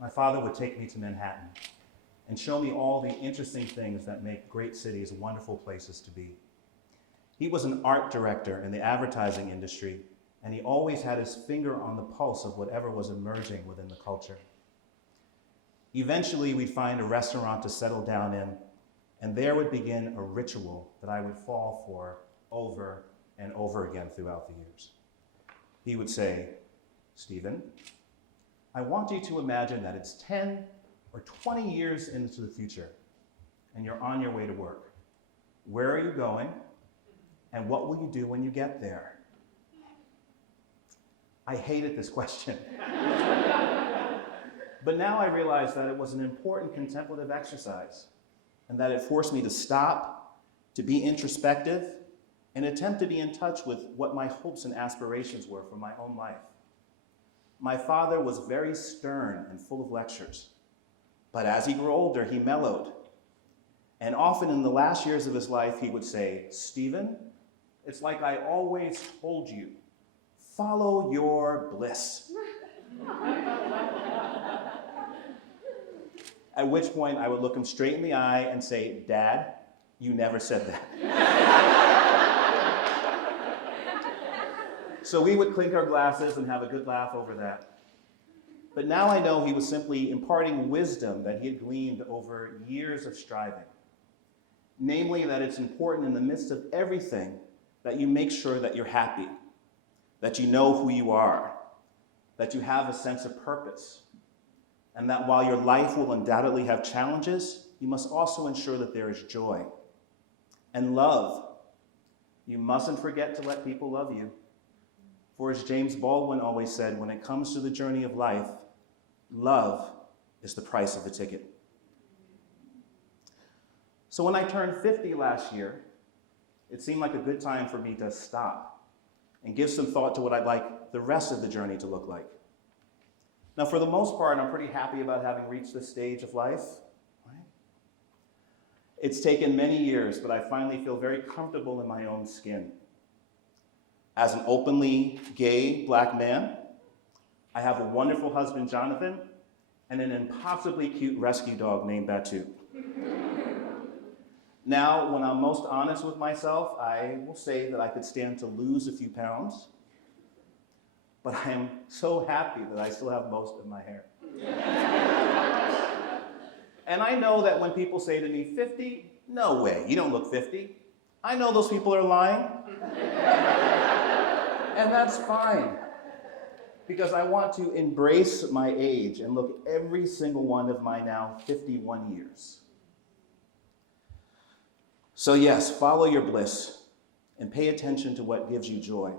my father would take me to Manhattan and show me all the interesting things that make great cities wonderful places to be. He was an art director in the advertising industry, and he always had his finger on the pulse of whatever was emerging within the culture. Eventually, we'd find a restaurant to settle down in, and there would begin a ritual that I would fall for over and over again throughout the years. He would say, "Stephen, I want you to imagine that it's 10 or 20 years into the future, and you're on your way to work. Where are you going, and what will you do when you get there?" I hated this question. But now I realize that it was an important contemplative exercise, and that it forced me to stop, to be introspective, and attempt to be in touch with what my hopes and aspirations were for my own life. My father was very stern and full of lectures, but as he grew older, he mellowed. And often in the last years of his life, he would say, "Stephen, it's like I always told you, follow your bliss." At which point I would look him straight in the eye and say, "Dad, you never said that." So we would clink our glasses and have a good laugh over that. But now I know he was simply imparting wisdom that he had gleaned over years of striving. Namely, that it's important in the midst of everything that you make sure that you're happy, that you know who you are, that you have a sense of purpose, and that while your life will undoubtedly have challenges, you must also ensure that there is joy. And love. You mustn't forget to let people love you. For as James Baldwin always said, when it comes to the journey of life, love is the price of the ticket. So when I turned 50 last year, it seemed like a good time for me to stop and give some thought to what I'd like the rest of the journey to look like. Now, for the most part, I'm pretty happy about having reached this stage of life. Right? It's taken many years, but I finally feel very comfortable in my own skin. As an openly gay Black man, I have a wonderful husband, Jonathan, and an impossibly cute rescue dog named Batu. Now, when I'm most honest with myself, I will say that I could stand to lose a few pounds, but I am so happy that I still have most of my hair. And I know that when people say to me, 50? No way, you don't look 50. I know those people are lying. And that's fine, because I want to embrace my age and look every single one of my now 51 years. So yes, follow your bliss and pay attention to what gives you joy.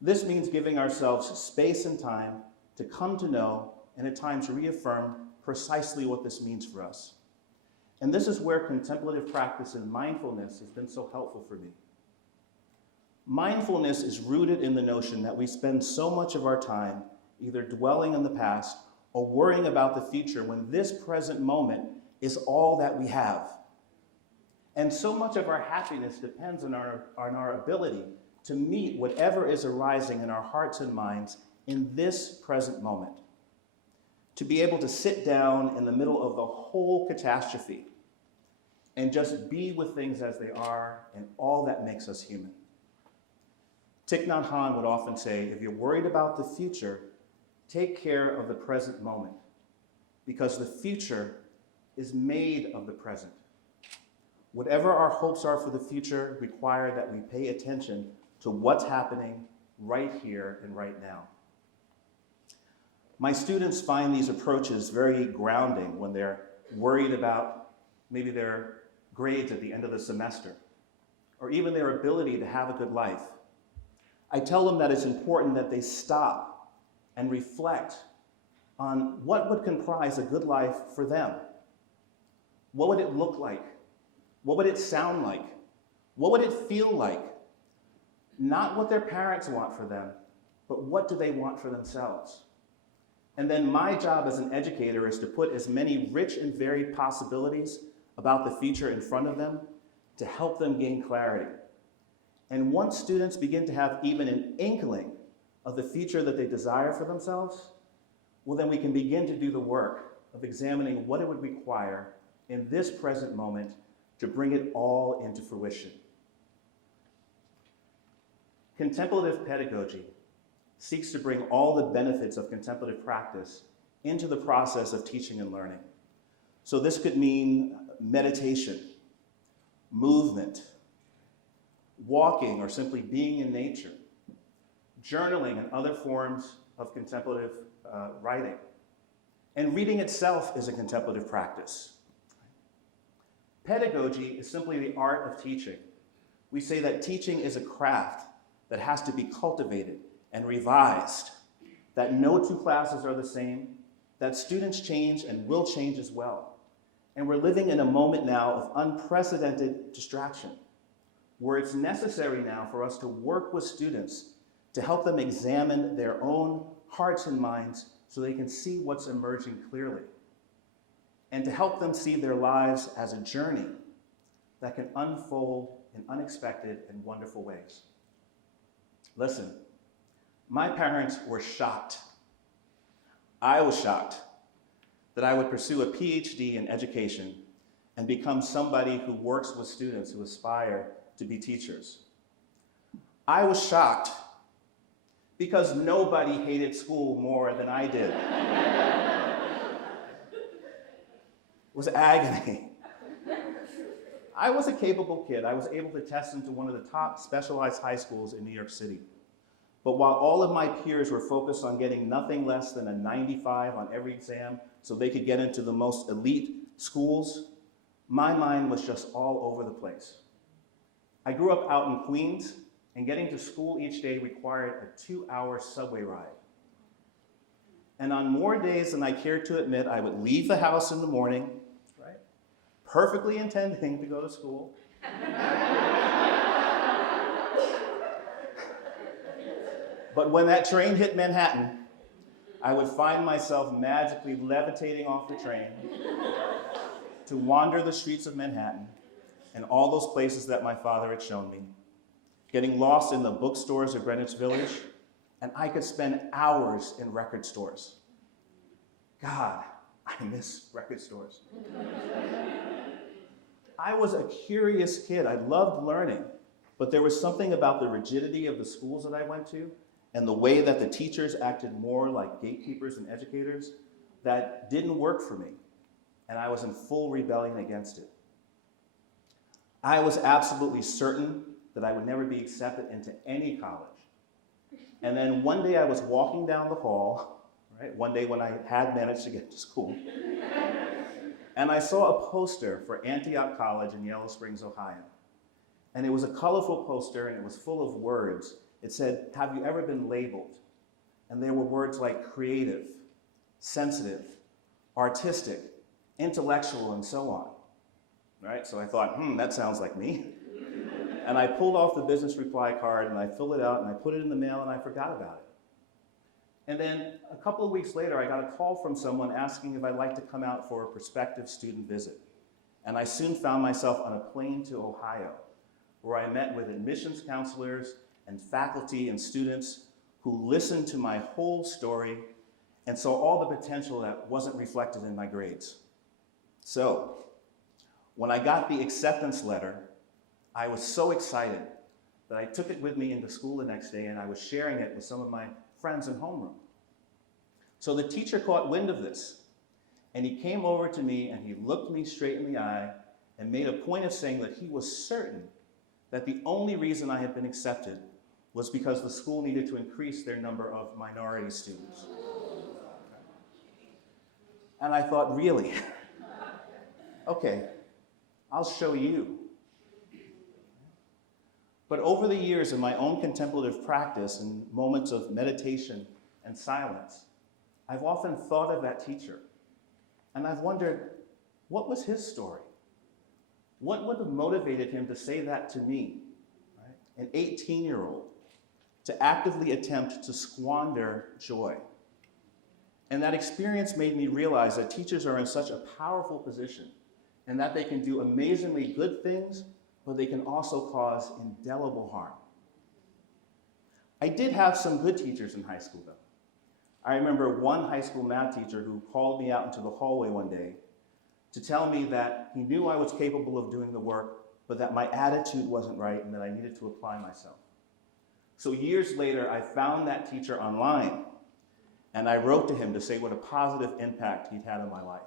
This means giving ourselves space and time to come to know and at times reaffirm precisely what this means for us. And this is where contemplative practice and mindfulness has been so helpful for me. Mindfulness is rooted in the notion that we spend so much of our time either dwelling in the past or worrying about the future when this present moment is all that we have. And so much of our happiness depends on our ability to meet whatever is arising in our hearts and minds in this present moment. To be able to sit down in the middle of the whole catastrophe and just be with things as they are and all that makes us human. Thich Nhat Hanh would often say, if you're worried about the future, take care of the present moment, because the future is made of the present. Whatever our hopes are for the future require that we pay attention to what's happening right here and right now. My students find these approaches very grounding when they're worried about maybe their grades at the end of the semester, or even their ability to have a good life. I tell them that it's important that they stop and reflect on what would comprise a good life for them. What would it look like? What would it sound like? What would it feel like? Not what their parents want for them, but what do they want for themselves? And then my job as an educator is to put as many rich and varied possibilities about the future in front of them to help them gain clarity. And once students begin to have even an inkling of the future that they desire for themselves, well, then we can begin to do the work of examining what it would require in this present moment to bring it all into fruition. Contemplative pedagogy seeks to bring all the benefits of contemplative practice into the process of teaching and learning. So this could mean meditation, movement, walking or simply being in nature, journaling and other forms of contemplative writing. And reading itself is a contemplative practice. Pedagogy is simply the art of teaching. We say that teaching is a craft that has to be cultivated and revised, that no two classes are the same, that students change and will change as well. And we're living in a moment now of unprecedented distraction, where it's necessary now for us to work with students to help them examine their own hearts and minds so they can see what's emerging clearly, and to help them see their lives as a journey that can unfold in unexpected and wonderful ways. Listen, my parents were shocked. I was shocked that I would pursue a PhD in education and become somebody who works with students who aspire to be teachers. I was shocked because nobody hated school more than I did. It was agony. I was a capable kid. I was able to test into one of the top specialized high schools in New York City. But while all of my peers were focused on getting nothing less than a 95 on every exam so they could get into the most elite schools, my mind was just all over the place. I grew up out in Queens, and getting to school each day required a 2-hour subway ride. And on more days than I cared to admit, I would leave the house in the morning, right, perfectly intending to go to school. But when that train hit Manhattan, I would find myself magically levitating off the train to wander the streets of Manhattan and all those places that my father had shown me, getting lost in the bookstores of Greenwich Village, and I could spend hours in record stores. God, I miss record stores. I was a curious kid. I loved learning, but there was something about the rigidity of the schools that I went to and the way that the teachers acted more like gatekeepers and educators that didn't work for me, and I was in full rebellion against it. I was absolutely certain that I would never be accepted into any college. And then one day I was walking down the hall, right, one day when I had managed to get to school, and I saw a poster for Antioch College in Yellow Springs, Ohio. And it was a colorful poster and it was full of words. It said, "Have you ever been labeled?" And there were words like creative, sensitive, artistic, intellectual, and so on. Right? So I thought, that sounds like me. And I pulled off the business reply card and I filled it out and I put it in the mail and I forgot about it. And then a couple of weeks later, I got a call from someone asking if I'd like to come out for a prospective student visit. And I soon found myself on a plane to Ohio, where I met with admissions counselors and faculty and students who listened to my whole story and saw all the potential that wasn't reflected in my grades. So, when I got the acceptance letter, I was so excited that I took it with me into school the next day and I was sharing it with some of my friends in homeroom. So the teacher caught wind of this and he came over to me and he looked me straight in the eye and made a point of saying that he was certain that the only reason I had been accepted was because the school needed to increase their number of minority students. And I thought, really? Okay, I'll show you. But over the years in my own contemplative practice and moments of meditation and silence, I've often thought of that teacher. And I've wondered, what was his story? What would have motivated him to say that to me, right? An 18-year-old, to actively attempt to squander joy? And that experience made me realize that teachers are in such a powerful position and that they can do amazingly good things, but they can also cause indelible harm. I did have some good teachers in high school, though. I remember one high school math teacher who called me out into the hallway one day to tell me that he knew I was capable of doing the work, but that my attitude wasn't right and that I needed to apply myself. So years later, I found that teacher online, and I wrote to him to say what a positive impact he'd had on my life.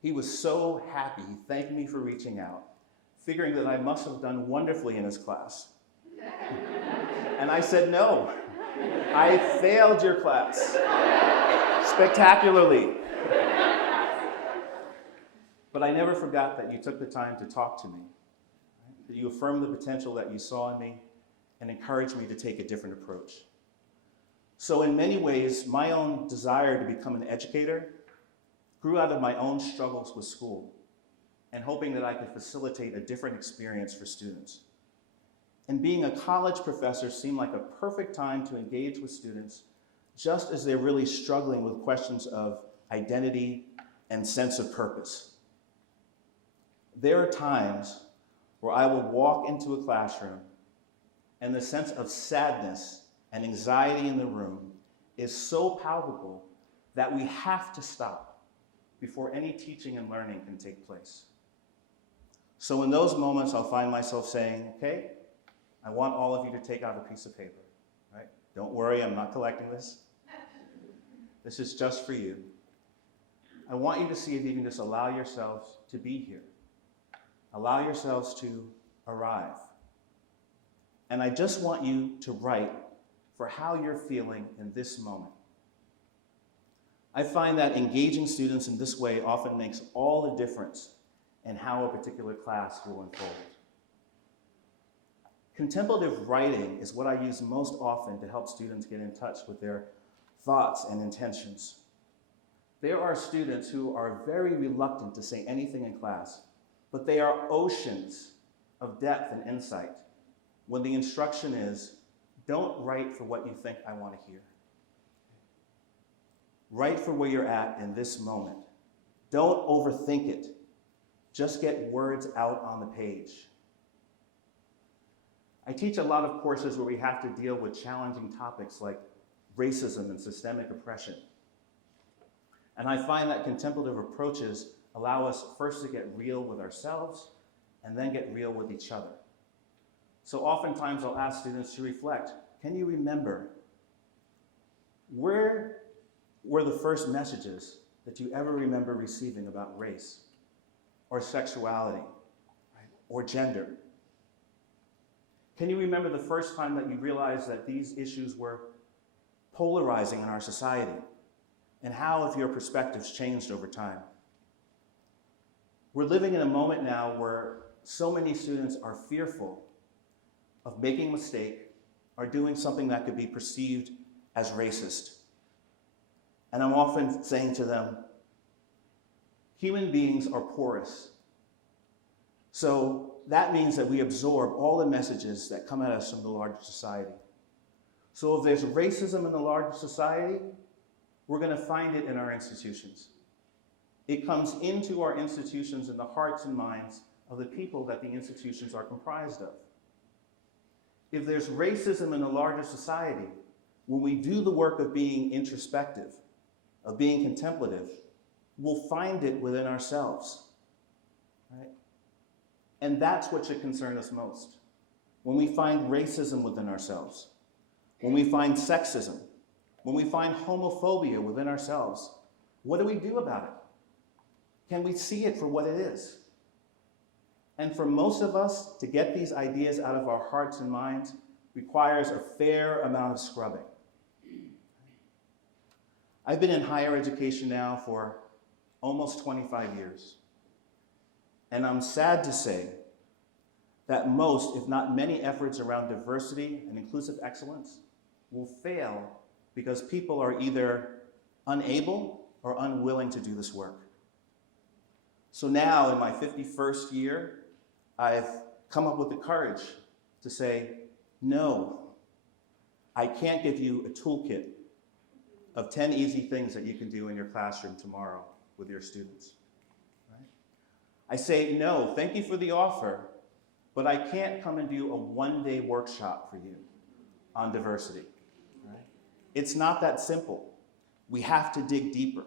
He was so happy. He thanked me for reaching out, figuring that I must have done wonderfully in his class. And I said, no, I failed your class spectacularly. But I never forgot that you took the time to talk to me, right? That you affirmed the potential that you saw in me and encouraged me to take a different approach. So in many ways, my own desire to become an educator grew out of my own struggles with school and hoping that I could facilitate a different experience for students. And being a college professor seemed like a perfect time to engage with students just as they're really struggling with questions of identity and sense of purpose. There are times where I will walk into a classroom and the sense of sadness and anxiety in the room is so palpable that we have to stop before any teaching and learning can take place. So in those moments, I'll find myself saying, okay, I want all of you to take out a piece of paper, right? Don't worry, I'm not collecting this. This is just for you. I want you to see if you can just allow yourselves to be here. Allow yourselves to arrive. And I just want you to write for how you're feeling in this moment. I find that engaging students in this way often makes all the difference in how a particular class will unfold. Contemplative writing is what I use most often to help students get in touch with their thoughts and intentions. There are students who are very reluctant to say anything in class, but they are oceans of depth and insight when the instruction is, don't write for what you think I want to hear. Write for where you're at in this moment. Don't overthink it. Just get words out on the page. I teach a lot of courses where we have to deal with challenging topics like racism and systemic oppression. And I find that contemplative approaches allow us first to get real with ourselves and then get real with each other. So oftentimes I'll ask students to reflect, can you remember where were the first messages that you ever remember receiving about race or sexuality, right, or gender? Can you remember the first time that you realized that these issues were polarizing in our society, and how have your perspectives changed over time? We're living in a moment now where so many students are fearful of making a mistake or doing something that could be perceived as racist. And I'm often saying to them, human beings are porous. So that means that we absorb all the messages that come at us from the larger society. So if there's racism in the larger society, we're going to find it in our institutions. It comes into our institutions in the hearts and minds of the people that the institutions are comprised of. If there's racism in the larger society, when we do the work of being introspective, of being contemplative, we'll find it within ourselves, right? And that's what should concern us most. When we find racism within ourselves, when we find sexism, when we find homophobia within ourselves, what do we do about it? Can we see it for what it is? And for most of us, to get these ideas out of our hearts and minds requires a fair amount of scrubbing. I've been in higher education now for almost 25 years. And I'm sad to say that most, if not many, efforts around diversity and inclusive excellence will fail because people are either unable or unwilling to do this work. So now, in my 51st year, I've come up with the courage to say, no, I can't give you a toolkit of 10 easy things that you can do in your classroom tomorrow with your students. Right? I say, no, thank you for the offer, but I can't come and do a one-day workshop for you on diversity. Right? It's not that simple. We have to dig deeper.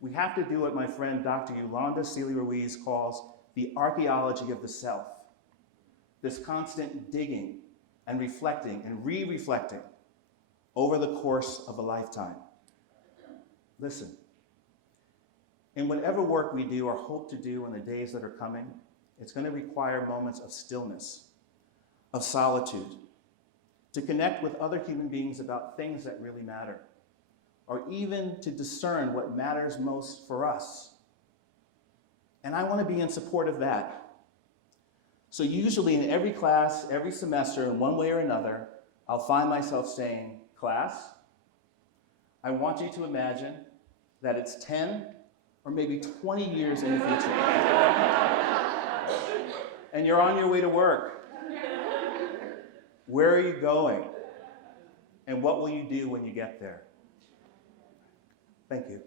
We have to do what my friend Dr. Yolanda Sealy-Ruiz calls the archaeology of the self. This constant digging and reflecting and re-reflecting over the course of a lifetime. Listen, in whatever work we do or hope to do in the days that are coming, it's going to require moments of stillness, of solitude, to connect with other human beings about things that really matter, or even to discern what matters most for us. And I want to be in support of that. So usually in every class, every semester, in one way or another, I'll find myself saying, class, I want you to imagine that it's 10 or maybe 20 years in the future. And you're on your way to work. Where are you going? And what will you do when you get there? Thank you.